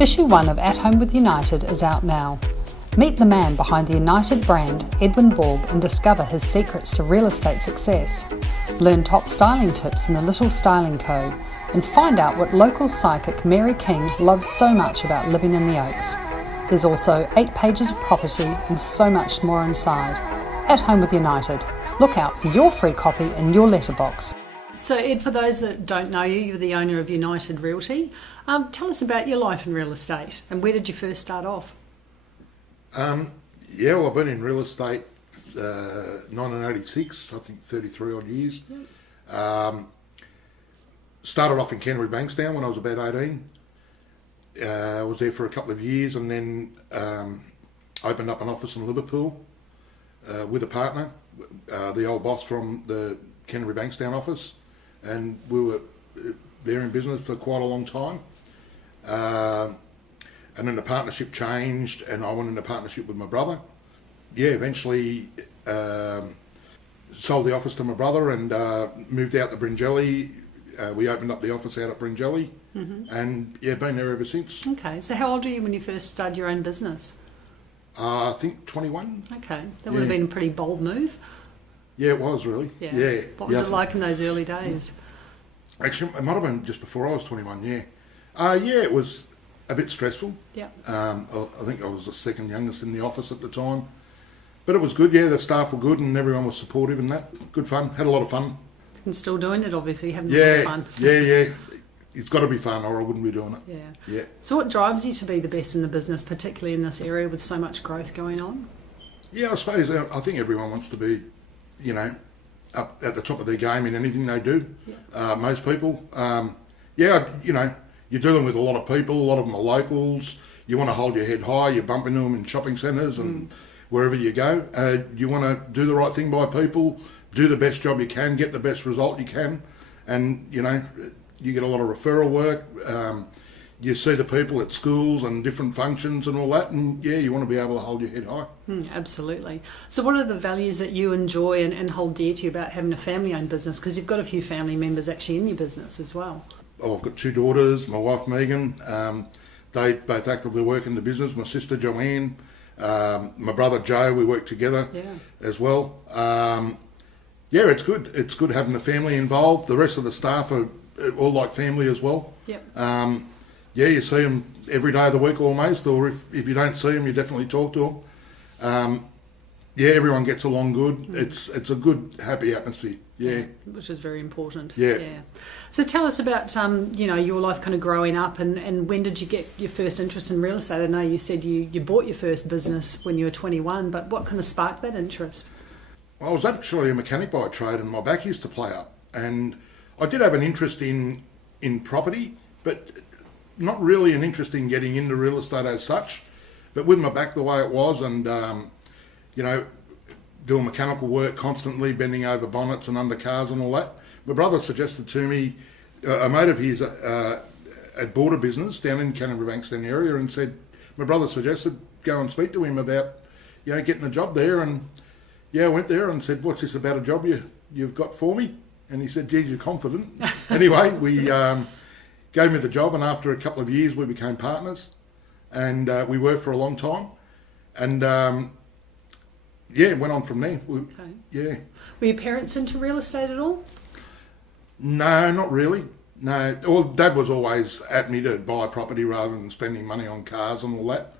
Issue 1 of At Home with United is out now. Meet the man behind the United brand, Edwin Borg, and discover his secrets to real estate success. Learn top styling tips in the Little Styling Co. and find out what local psychic Mary King loves so much about living in the Oaks. There's also 8 pages of property and so much more inside. At Home with United. Look out for your free copy in your letterbox. So Ed, for those that don't know you, you're the owner of United Realty. Tell us about your life in real estate and where did you first start off? Well, I've been in real estate 1986, I think 33 odd years. Started off in Canterbury Bankstown when I was about 18. I was there for a couple of years and then opened up an office in Liverpool with a partner, the old boss from the Canterbury Bankstown office, and we were there in business for quite a long time. And then the partnership changed and I went into partnership with my brother. Eventually sold the office to my brother and moved out to Bringelly. We opened up the office out at Bringelly and been there ever since. Okay, so how old were you when you first started your own business? I think 21. Okay, that would have been a pretty bold move. Yeah, it was really. Yeah. What was it like in those early days? Actually, it might have been just before I was 21, it was a bit stressful. Yeah. I think I was the second youngest in the office at the time. But it was good, the staff were good and everyone was supportive and that. Good fun, had a lot of fun. And still doing it, obviously, having a lot of fun. Yeah. It's got to be fun or I wouldn't be doing it. Yeah. So what drives you to be the best in the business, particularly in this area with so much growth going on? Yeah, I suppose I think everyone wants to be, up at the top of their game in anything they do. Yeah. Most people. You're dealing with a lot of people, a lot of them are locals. You want to hold your head high, you're bumping into them in shopping centres and wherever you go. You want to do the right thing by people, do the best job you can, get the best result you can. And, you get a lot of referral work. You see the people at schools and different functions and all that. And, you want to be able to hold your head high. Absolutely. So what are the values that you enjoy and hold dear to you about having a family-owned business? Because you've got a few family members actually in your business as well. I've got 2 daughters, my wife Megan, they both actively work in the business, my sister Joanne, my brother Joe, we work together as well. It's good. It's good having the family involved. The rest of the staff are all like family as well. You see them every day of the week almost, or if you don't see them, you definitely talk to them. Everyone gets along good. It's a good, happy atmosphere. Which is very important. Yeah. So tell us about your life kind of growing up and when did you get your first interest in real estate? I know you said you bought your first business when you were 21, but what kind of sparked that interest? Well, I was actually a mechanic by trade and my back used to play up, and I did have an interest in property, but not really an interest in getting into real estate as such. But with my back the way it was and doing mechanical work constantly, bending over bonnets and under cars and all that, my brother suggested to me, a mate of his had bought a business down in Canterbury Bankstown area and said, my brother suggested go and speak to him about getting a job there. And I went there and said, what's this about a job you've got for me? And he said, geez, you're confident. Anyway, we gave me the job, and after a couple of years we became partners and we worked for a long time. And it went on from there. Okay. Were your parents into real estate at all? No, not really. No. Well, Dad was always at me to buy property rather than spending money on cars and all that.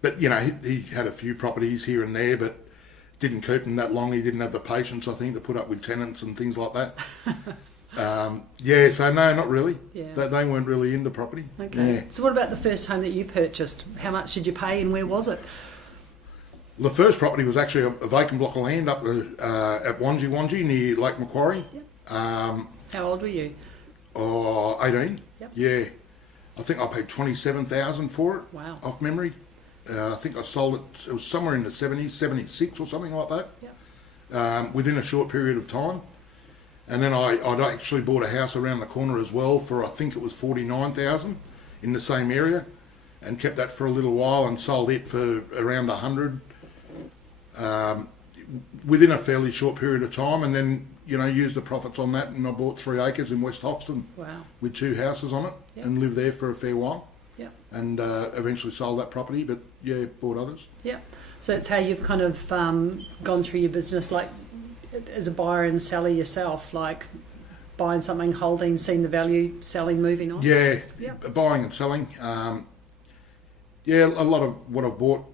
But, he had a few properties here and there, but didn't keep them that long. He didn't have the patience, I think, to put up with tenants and things like that. So no, not really. They weren't really into property. Okay. So what about the first home that you purchased? How much did you pay and where was it? The first property was actually a vacant block of land up at Wanji near Lake Macquarie. How old were you? 18. I think I paid $27,000 for it. Wow. Off memory. I think I sold it was somewhere in the 70s, 76 or something like that. Within a short period of time. And then I'd actually bought a house around the corner as well for, I think it was $49,000 in the same area, and kept that for a little while and sold it for around 100 within a fairly short period of time, and then used the profits on that, and I bought 3 acres in West Hoxton with 2 houses on it and lived there for a fair while. and eventually sold that property. But yeah, bought others. Yeah. So it's how you've kind of gone through your business, like as a buyer and seller yourself, like buying something, holding, seeing the value, selling, moving on. Yeah, Yep. buying and selling. Yeah, a lot of what I've bought,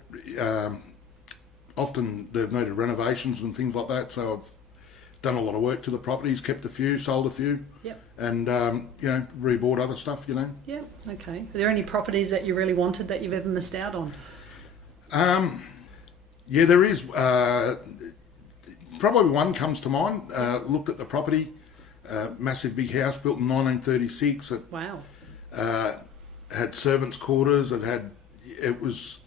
often they've needed renovations and things like that. So I've done a lot of work to the properties, kept a few, sold a few, Yep. and rebought other stuff. Yeah. Okay. Are there any properties that you really wanted that you've ever missed out on? Yeah, there is. Probably one comes to mind. Looked at the property, massive big house built in 1936. It Wow. had servants' quarters. It was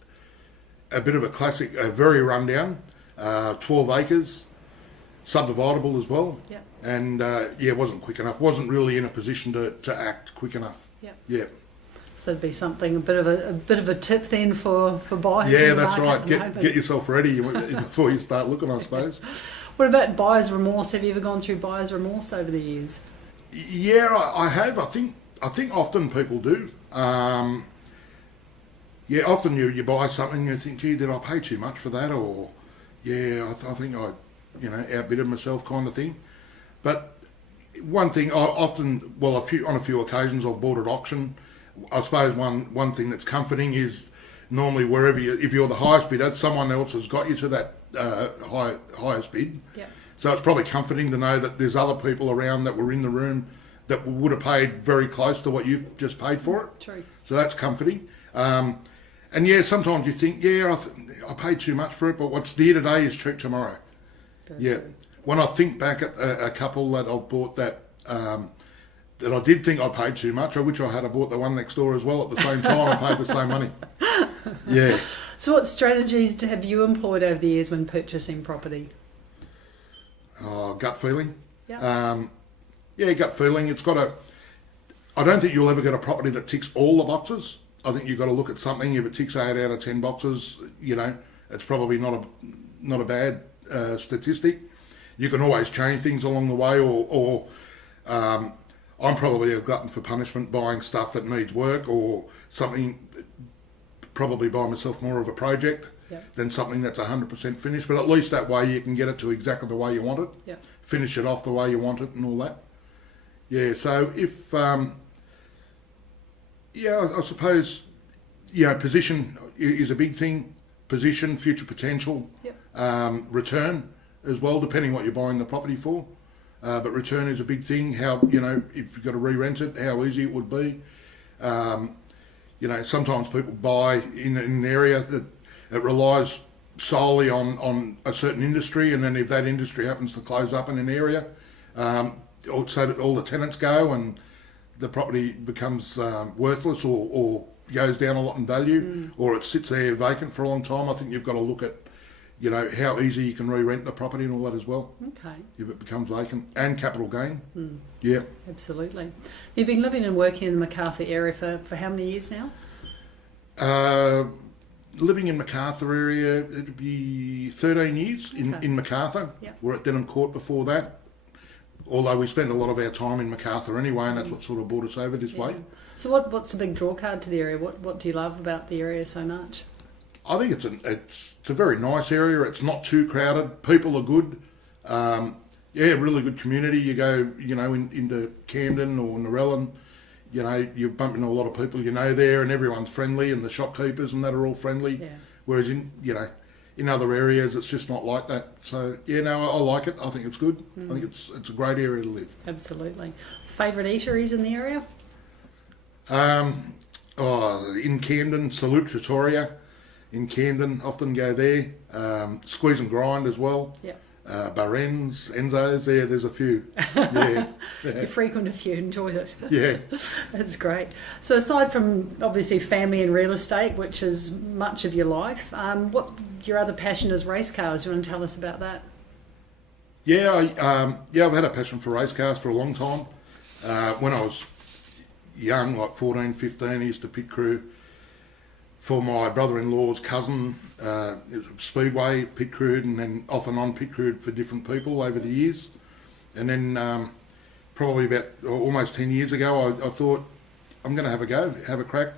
a bit of a classic, very rundown. 12 acres, subdividable as well. Yeah. And it wasn't quick enough. Wasn't really in a position to act quick enough. Yeah. Yeah. So it'd be something a bit of a tip then for buyers. Yeah, in the that's market right. at the Get moment. yourself ready before you start looking, I suppose. What about buyer's remorse? Have you ever gone through buyer's remorse over the years? Yeah, I have. I think often people do. Often you buy something and you think, gee, did I pay too much for that? Or, I think I, outbidded myself kind of thing. But one thing, on a few occasions I've bought at auction. I suppose one thing that's comforting is normally if you're the highest bidder, someone else has got you to that highest bid. Yeah. So it's probably comforting to know that there's other people around that were in the room that would have paid very close to what you've just paid for it. True. So that's comforting. Sometimes you think, I paid too much for it, but what's dear today is cheap tomorrow. Very true. When I think back at a couple that I've bought that I did think I paid too much, I wish I had bought the one next door as well at the same time. I paid the same money. Yeah. So what strategies have you employed over the years when purchasing property? Gut feeling. Yeah. Gut feeling. I don't think you'll ever get a property that ticks all the boxes. I think you've got to look at something. If it ticks 8 out of 10 boxes, it's probably not a bad statistic. You can always change things along the way, or I'm probably a glutton for punishment, buying stuff that needs work or something. Probably buy myself more of a project than something that's 100% finished. But at least that way you can get it to exactly the way you want it. Yeah. Finish it off the way you want it and all that. Yeah. So if I suppose position is a big thing. Position, future potential, return as well, depending what you're buying the property for. But return is a big thing. How, if you've got to re-rent it, how easy it would be. Sometimes people buy in an area that it relies solely on a certain industry, and then if that industry happens to close up in an area, so that all the tenants go and the property becomes worthless or goes down a lot in value, or it sits there vacant for a long time, I think you've got to look at how easy you can re-rent the property and all that as well. Okay. If it becomes vacant, and capital gain. Yeah. Absolutely. You've been living and working in the Macarthur area for how many years now? Living in Macarthur area, it'd be 13 years in Macarthur. Yep. We're at Denham Court before that. Although we spend a lot of our time in Macarthur anyway, and that's what sort of brought us over this way. So what's the big draw card to the area? What do you love about the area so much? I think it's a very nice area. It's not too crowded. People are good. Really good community. You go, into Camden or Narellan, you bump into a lot of people there, and everyone's friendly, and the shopkeepers and that are all friendly. Yeah. Whereas in other areas, it's just not like that. So I like it. I think it's good. I think it's a great area to live. Absolutely. Favourite eateries in the area? In Camden, Salute Trattoria. In Camden, often go there. Squeeze and Grind as well. Yeah. Barren's, Enzo's, there's a few. Yeah. You frequent a few, enjoy it. Yeah. That's great. So aside from obviously family and real estate, which is much of your life, what your other passion is race cars? You want to tell us about that? Yeah, I've had a passion for race cars for a long time. When I was young, like 14, 15, I used to pit crew for my brother-in-law's cousin. It was Speedway, pit crewed, and then off and on pit crewed for different people over the years. And then probably about almost 10 years ago, I thought, I'm going to have a go, have a crack.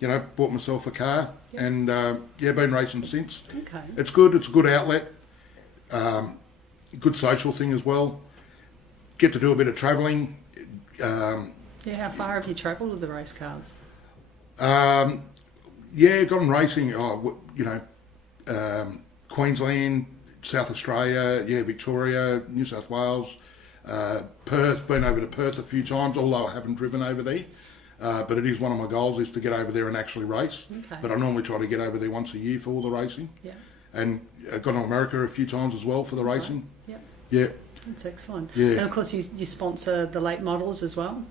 bought myself a car, and been racing since. Okay. It's good. It's a good outlet. Good social thing as well. Get to do a bit of travelling. How far have you travelled with the race cars? Gone racing. Queensland, South Australia, Victoria, New South Wales, Perth. Been over to Perth a few times, although I haven't driven over there. But it is one of my goals is to get over there and actually race. Okay. But I normally try to get over there once a year for all the racing. Yeah. And I've gone to America a few times as well for the racing. Yep. Yeah. That's excellent. Yeah. And of course you sponsor the late models as well?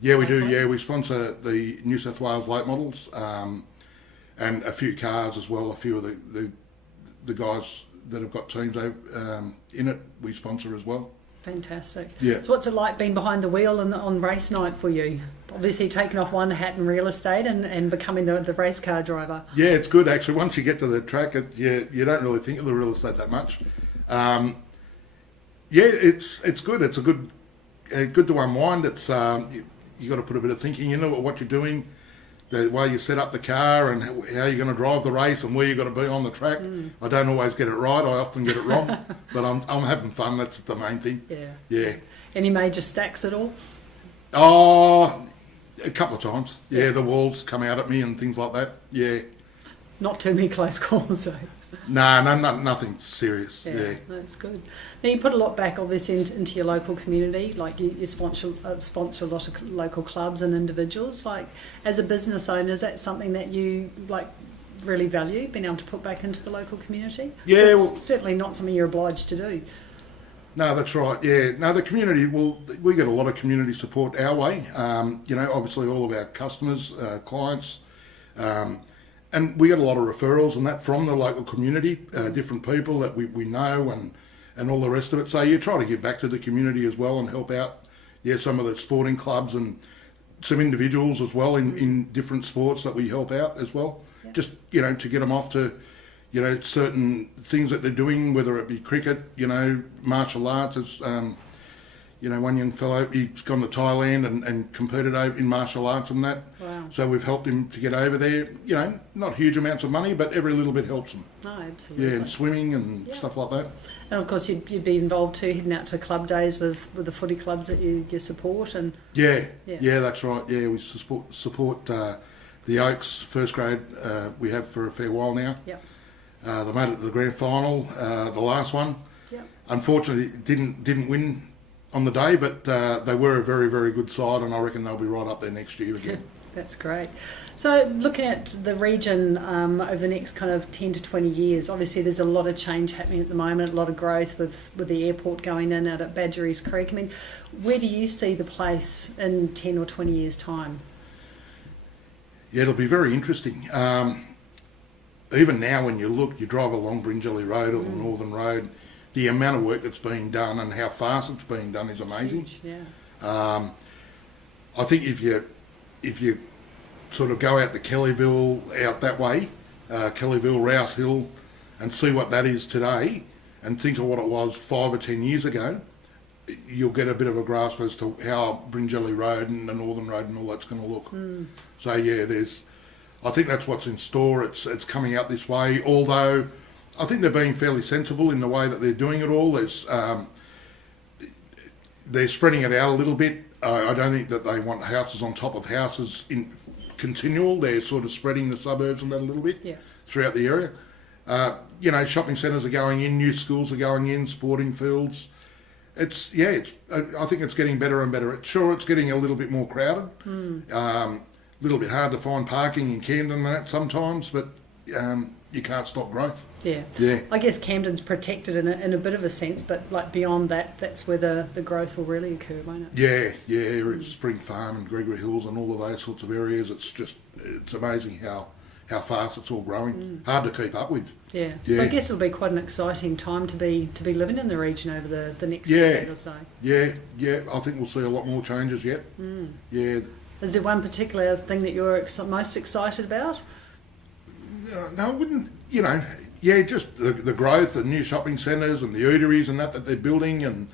Yeah, we do. Yeah, we sponsor the New South Wales late models and a few cars as well. A few of the guys that have got teams in it, we sponsor as well. Fantastic. Yeah. So what's it like being behind the wheel on race night for you? Obviously taking off one hat in real estate and becoming the race car driver. Yeah, it's good actually. Once you get to the track, you don't really think of the real estate that much. It's good. It's a good to unwind. It's you got to put a bit of thinking into what you're doing, the way you set up the car and how you're going to drive the race and where you've got to be on the track. I don't always get it right. I often get it wrong, but I'm having fun. That's the main thing. Yeah. Yeah. Any major stacks at all? Oh, a couple of times. Yeah, the walls come out at me and things like that. Yeah. Not too many close calls though. No, nothing serious. Yeah. That's good. Now you put a lot back obviously into your local community, like you sponsor a lot of local clubs and individuals. Like as a business owner, is that something that you really value, being able to put back into the local community? Yeah, it's certainly not something you're obliged to do. No, that's right. Yeah, no, the community. Well, we get a lot of community support our way. Obviously all of our customers, clients. And we get a lot of referrals and that from the local community, different people that we know and all the rest of it. So you try to give back to the community as well and help out, some of the sporting clubs and some individuals as well in different sports that we help out as well. Yeah. Just, to get them off to, certain things that they're doing, whether it be cricket, martial arts. As, one young fellow, he's gone to Thailand and competed over in martial arts and that. Wow. So we've helped him to get over there. Not huge amounts of money, but every little bit helps him. Oh, absolutely. Yeah, and swimming and stuff like that. And of course, you'd be involved too, heading out to club days with the footy clubs that you support. And yeah, that's right. Yeah, we support the Oaks first grade. We have for a fair while now. Yep. They made it to the grand final, the last one. Yep. Unfortunately, didn't win on the day, but they were a very, very good side, and I reckon they'll be right up there next year again. That's great. So looking at the region over the next kind of 10 to 20 years, obviously there's a lot of change happening at the moment, a lot of growth with the airport going in out at Badgerys Creek. I mean, where do you see the place in 10 or 20 years' time? Yeah, it'll be very interesting. Even now when you drive along Bringelly Road or the Northern Road, the amount of work that's being done and how fast it's being done is amazing. Huge, yeah. I think if you sort of go out to Kellyville, out that way, Kellyville, Rouse Hill, and see what that is today, and think of what it was 5 or 10 years ago, you'll get a bit of a grasp as to how Bringelly Road and the Northern Road and all that's going to look. So yeah, I think that's what's in store. It's coming out this way, although I think they're being fairly sensible in the way that they're doing it all. They're spreading it out a little bit. I don't think that they want houses on top of houses in continual. They're sort of spreading the suburbs and that a little bit throughout the area. Shopping centres are going in, new schools are going in, sporting fields. I think it's getting better and better. It's getting a little bit more crowded. A little bit hard to find parking in Camden and that sometimes, but you can't stop growth. Yeah. Yeah. I guess Camden's protected in a bit of a sense, but like beyond that, that's where the growth will really occur, won't it? Yeah. Spring Farm and Gregory Hills and all of those sorts of areas. It's amazing how fast it's all growing. Hard to keep up with. Yeah. So I guess it'll be quite an exciting time to be living in the region over the next decade or so. Yeah. I think we'll see a lot more changes yet. Yeah. Is there one particular thing that you're most excited about? No, I wouldn't. Just the growth, the new shopping centres and the eateries and that they're building, and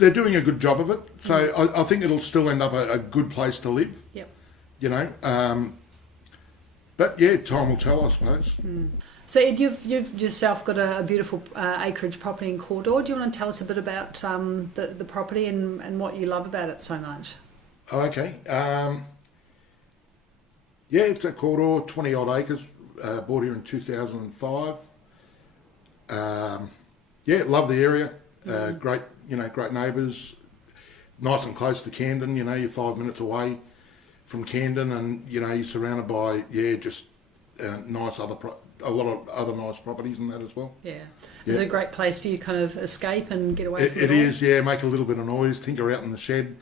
they're doing a good job of it. So I think it'll still end up a good place to live. Yep. You know, but yeah, time will tell, I suppose. So Ed, you've yourself got a beautiful acreage property in Cawdor. Do you want to tell us a bit about the property and what you love about it so much? Oh, okay. Yeah, it's at Cawdor, 20 odd acres, bought here in 2005. Yeah, love the area. Great, great neighbours. Nice and close to Camden. You're 5 minutes away from Camden, and you're surrounded by just nice a lot of other nice properties and that as well. Yeah. Is it a great place for you to kind of escape and get away from it? It is, yeah. Make a little bit of noise, tinker out in the shed,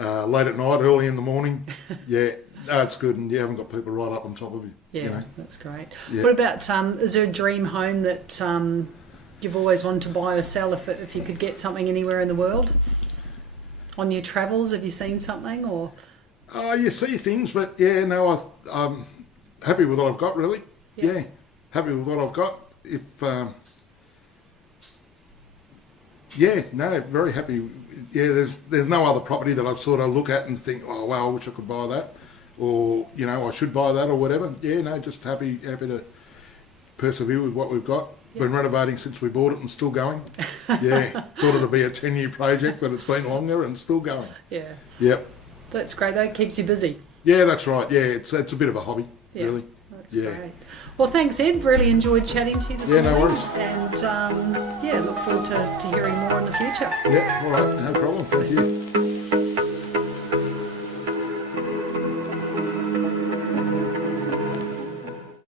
late at night, early in the morning. Yeah, no, it's good, and you haven't got people right up on top of you. Yeah, that's great. Yeah. What about, is there a dream home that you've always wanted to buy or sell if you could get something anywhere in the world? On your travels, have you seen something or? You see things, but yeah, no, I'm happy with what I've got, really. Yep. Yeah, happy with what I've got. Very happy. Yeah, there's no other property that I sort of look at and think, oh wow, I wish I could buy that, or I should buy that or whatever. Yeah, no, just happy to persevere with what we've got. Yep. Been renovating since we bought it and still going. Yeah, thought it'd be a 10-year project, but it's been longer and still going. Yeah. Yep. That's great. That keeps you busy. Yeah, that's right. Yeah, it's a bit of a hobby, Yeah. really. That's great. Well, thanks, Ed. Really enjoyed chatting to you this morning. No worries. And look forward to hearing more in the future. Yeah, all right, no problem. Thank you.